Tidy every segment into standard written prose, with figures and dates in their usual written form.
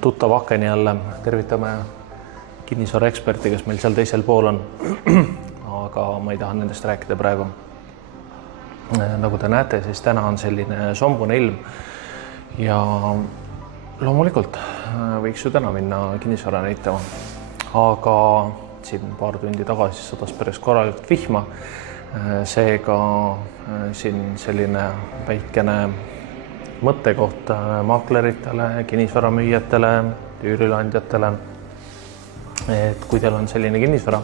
tuttav aken jälle, tervitame kinnisvara eksperti, kes meil seal teisel pool on. Aga ma ei taha nendest rääkida praegu. Nagu te näete, siis täna on selline sombune ilm ja loomulikult võiks ju täna minna kinnisvara näitama. Aga siin paar tundi tagasi sadas päris korralikult vihma. Seega siin selline väikene mõttekoht maakleritele, kinnisvaramüüjatele, üürileandjatele. Et kui teil on selline kinnisvara,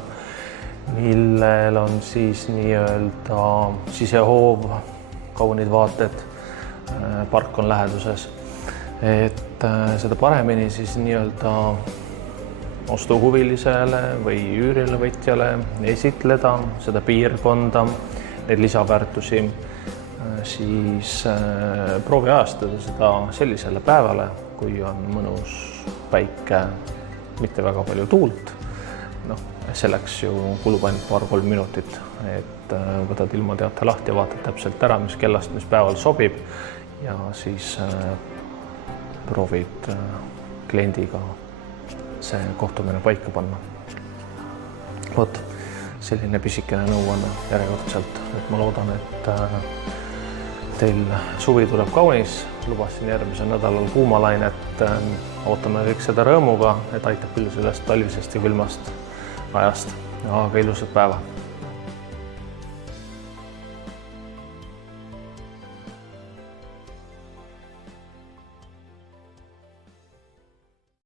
millel on siis nii-öelda sisehoov, kaunid vaated, park on läheduses, et seda paremini siis nii-öelda ostuhuvilisele või üürilevõtjale esitleda seda piirkonda, neid lisaväärtusi, siis proovi ajastada seda sellisele päevale, kui on mõnus päike, mitte väga palju tuult. Selleks ju kulub ainult paar-kolm minutit, et võtad ilmateate lahti ja vaatad täpselt ära, mis kellast, mis päeval sobib ja siis proovid kliendiga see kohtumine paika panna. Vot, selline pisikene nõuanne järjekordselt, et ma loodan, et teil suvi tuleb kaunis, lubasin järgmisel nädalal kuumalainet, ootame kõik seda rõõmuga, et aitab küll sellest talvisest ja külmast ajast, aga ilusat päeva!